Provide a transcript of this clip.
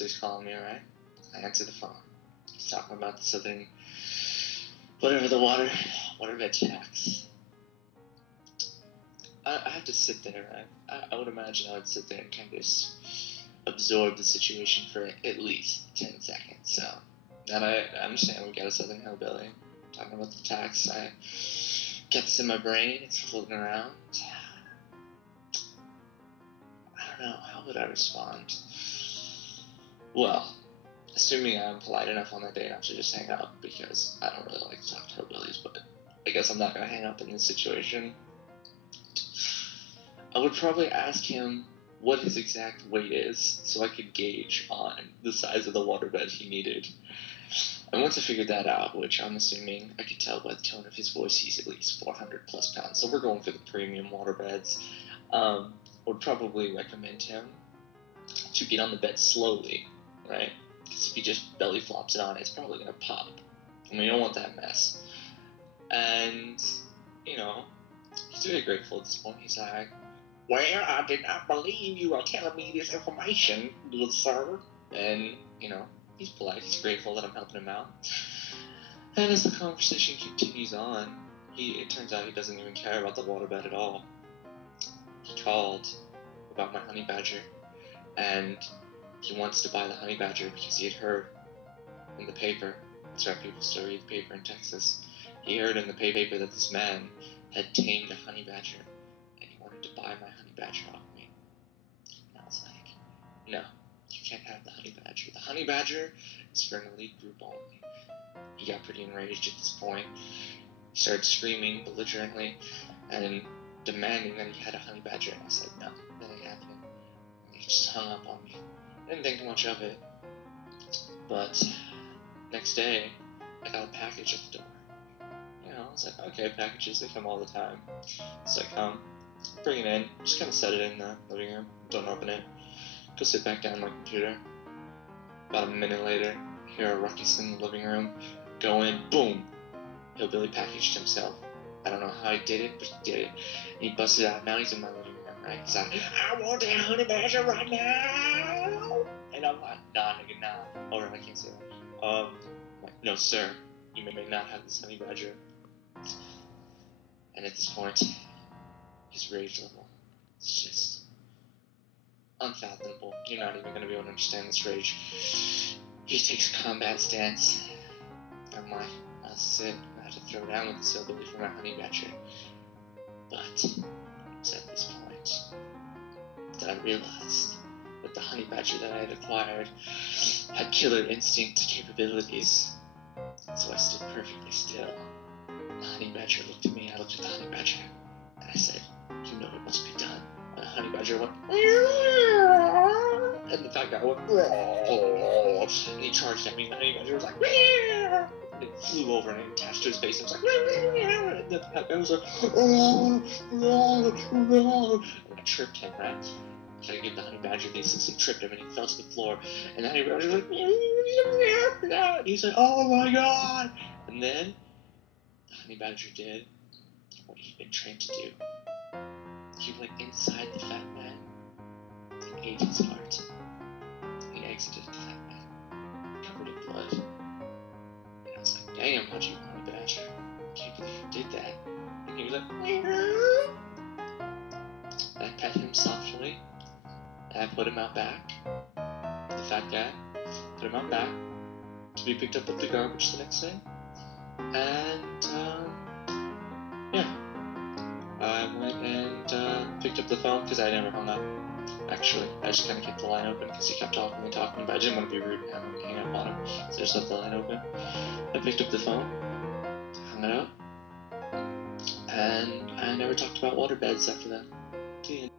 So he's calling me, alright? I answer the phone. He's talking about something, whatever the waterbed tax. I have to sit there, right? I would imagine I would sit there and kind of just absorb the situation for at least 10 seconds. So, and I understand we got a Southern Hillbilly talking about the tax. I gets in my brain, it's floating around. I don't know, how would I respond? Well, assuming I'm polite enough on that day not to just hang up, because I don't really like to talk to hillbillies, but I guess I'm not going to hang up in this situation. I would probably ask him what his exact weight is, so I could gauge on the size of the waterbed he needed. And once I figured that out, which I'm assuming I could tell by the tone of his voice, he's at least 400 plus pounds, so we're going for the premium waterbeds. I would probably recommend him to get on the bed slowly, right? Because if he just belly flops it on, it's probably going to pop. And we don't want that mess. And, you know, he's very grateful at this point. He's like, well, I did not believe you were telling me this information, good sir. And, you know, he's polite. He's grateful that I'm helping him out. And as the conversation continues on, it turns out he doesn't even care about the waterbed at all. He called about my honey badger, and he wants to buy the honey badger because he had heard in the paper, that's right, people still read the paper in Texas, he heard in the paper that this man had tamed a honey badger, and he wanted to buy my honey badger off me. And I was like, no, you can't have the honey badger. The honey badger It's for an elite group only. He got pretty enraged at this point. He started screaming belligerently and demanding that he had a honey badger, and I said, no, that ain't happening. He just hung up on me. I didn't think much of it. But next day, I got a package at the door. You know, I was like, okay, packages, they come all the time. So I come, bring it in, just kind of set it in the living room, don't open it, go sit back down on my computer. About a minute later, hear a ruckus in the living room, go in, boom, Hillbilly packaged himself. I don't know how he did it, but he did it. And he busted out. Now he's in my living room, right? He's like, I want that honey badger right now! And I'm like, nah, nigga, nah. Alright, I can't say that. I'm like, no, sir, you may not have this honey badger. And at this point, his rage level is just unfathomable. You're not even going to be able to understand this rage. He takes a combat stance. I'm like, that's it. I have to throw down with this hillbilly for my honey badger. But it's at this point that I realized that the honey badger that I had acquired had killer instinct capabilities. So I stood perfectly still. The honey badger looked at me, I looked at the honey badger, and I said, you know it must be done. And the honey badger went, and the fat guy went, and he charged at me, and the honey badger was like, and it flew over and it attached to his face, and it was like, and the fat guy was like, and I tripped him, right? So I gave the honey badger this, and he tripped him, and he fell to the floor, and the honey badger was like, and he said, oh my god! And then, the honey badger did what he'd been trained to do. He went inside the fat man and ate his heart. He exited the fat man, covered in blood. And I was like, damn, how'd you honey badger? I can't believe you did that. And he was like, and I pet him softly, and I put him out back. The fat guy, put him out back to be picked up with the garbage the next day. And, yeah. I went and picked up the phone because I never hung up. Actually, I just kind of kept the line open because he kept talking and talking, but I didn't want to be rude and have him hang up on him, so I just left the line open. I picked up the phone, hung it up, and I never talked about waterbeds after that. The end.